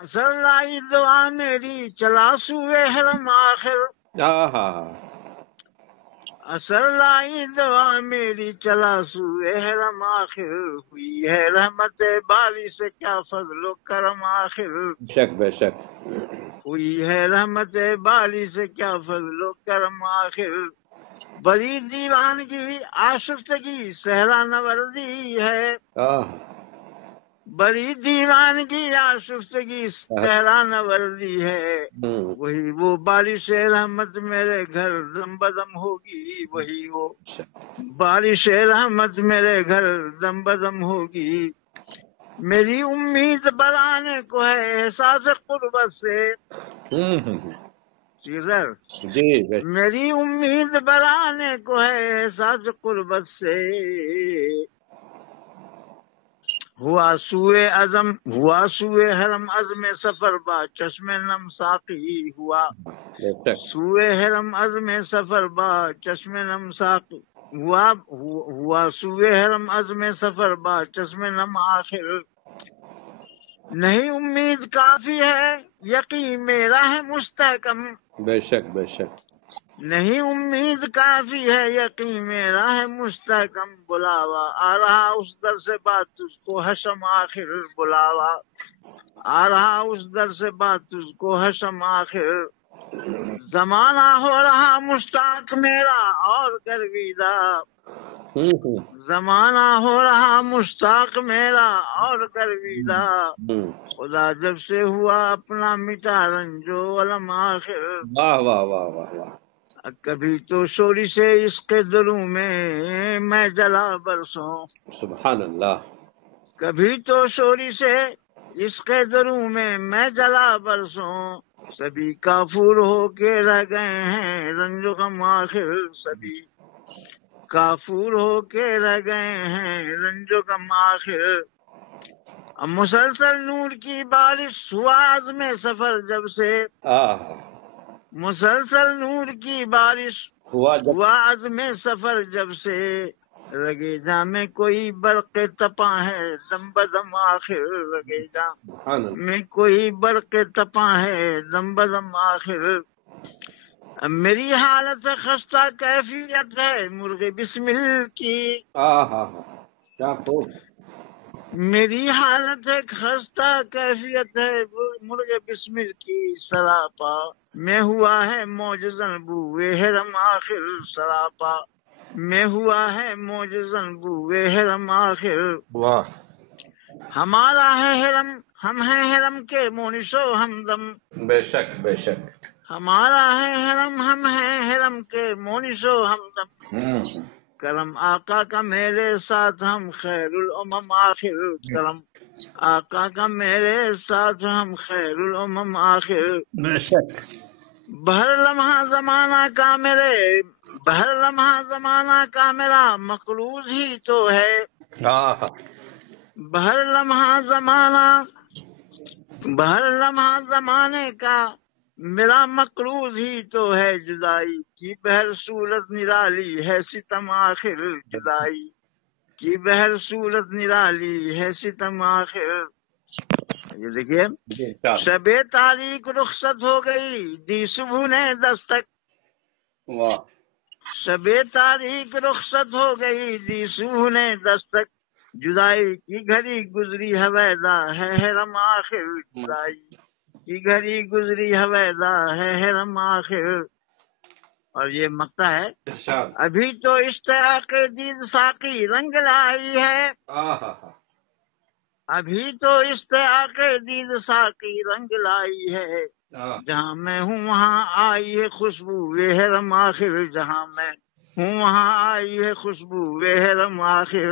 اثر لائی دعا میری چلا سوئے حرم آخر، اثر لائی دعا میری چلا سوئے حرم آخر، ہوئی ہے رحمت باری سے کیا فضل و کرم آخر، شک بے شک، ہوئی ہے رحمت باری سے کیا فضل و کرم آخر، بڑی دیوانگی آشفتگی صحرا نوردی ہے، بڑی دیوانگی آشفتگی صحرا نوردی ہے، وہی وہ بارش رحمت میرے گھر دم بدم ہوگی، وہی وہ بارش رحمت میرے گھر دم بدم ہوگی، میری امید بڑھانے کو ہے احساس قربت سے، جی بے میری امید بڑھانے کو ہے احساس قربت سے، ہوا سوئے حرم عزم سفر با چشم نم ساقی، ہوا شک، سوئے حرم عزم سفر با چشم نم ساقی، ہوا سوئے حرم عزم سفر با چشم نم آخر، نہیں امید کافی ہے یقین میرا ہے مستحکم، بے شک بے شک، نہیں امید کافی ہے یقین میرا ہے مستحکم، بلاوا آ رہا اس در سے بات تجھ کو حشم آخر، بلاوا آ رہا اس در سے بات تجھ کو حشم آخر، زمانہ ہو رہا مشتاق میرا اور گرویدہ، زمانہ ہو رہا مشتاق میرا اور گرویدہ، خدا جب سے ہوا اپنا مٹا رنجو علم آخر، واہ واہ واہ واہ واہ، کبھی تو شوری سے عشق دلوں میں جلا برسوں، سبحان اللہ، کبھی تو شوری سے عشق دلوں میں جلا برسوں، سبھی کافور ہو کے رہ گئے ہیں رنج و غم آخر، سبھی کافور ہو کے رہ گئے ہیں رنج و غم آخر، اب مسلسل نور کی بارش ہوا عزم سفر جب سے، مسلسل نور کی بارش ہوا جب ہوا عزم سفر جب سے، لگے جا میں کوئی برق تپاں ہے دم بدم آخر، لگے جا سبحان اللہ، میں کوئی برق تپاں ہے دم بدم آخر، اب میری حالت خستہ کیفیت ہے مرغ بسمل کی، کیا خوب، میری حالت ہے خستہ کیفیت ہے مرغ بسمل کی، سراپا میں ہوا ہے معجزن بوئے حرم آخر، سراپا میں ہوا ہے معجزن بوئے حرم آخر، واہ، ہمارا ہے حرم ہم ہیں حرم کے مونس و ہمدم، بے شک بے شک، ہمارا ہے حرم ہم ہیں حرم کے مونس و ہمدم، کرم آقا کا میرے ساتھ ہم خیر الامم آخر، کرم آقا کا میرے ساتھ ہم خیر الامم آخر، بے شک، بہر لمحہ زمانہ کا میرے بہر لمحہ زمانہ کا میرا مقروض ہی تو ہے، بہر لمحہ زمانے کا میرا مقروض ہی تو ہے، جدائی کی بہر صورت نرالی ہے ستم آخر، جدائی کی بہر صورت نرالی ہے ستم آخر، یہ دیکھیے، شب تاریک رخصت ہو گئی دی صبح نے دستک، واہ، شب تاریک رخصت ہو گئی دی صبح نے دستک، جدائی کی گھڑی گزری حویدا ہے حرم آخر، جدائی کی گھڑی گزری حویدا ہے حرم آخر، اور یہ مقطع ہے، ابھی تو اشتیاق دید ساقی رنگ لائی ہے، ابھی تو اشتیاق دید ساقی رنگ لائی ہے، جہاں میں ہوں وہاں آئی ہے خوشبو حرم آخر، جہاں میں ہوں وہاں آئی ہے خوشبو حرم آخر۔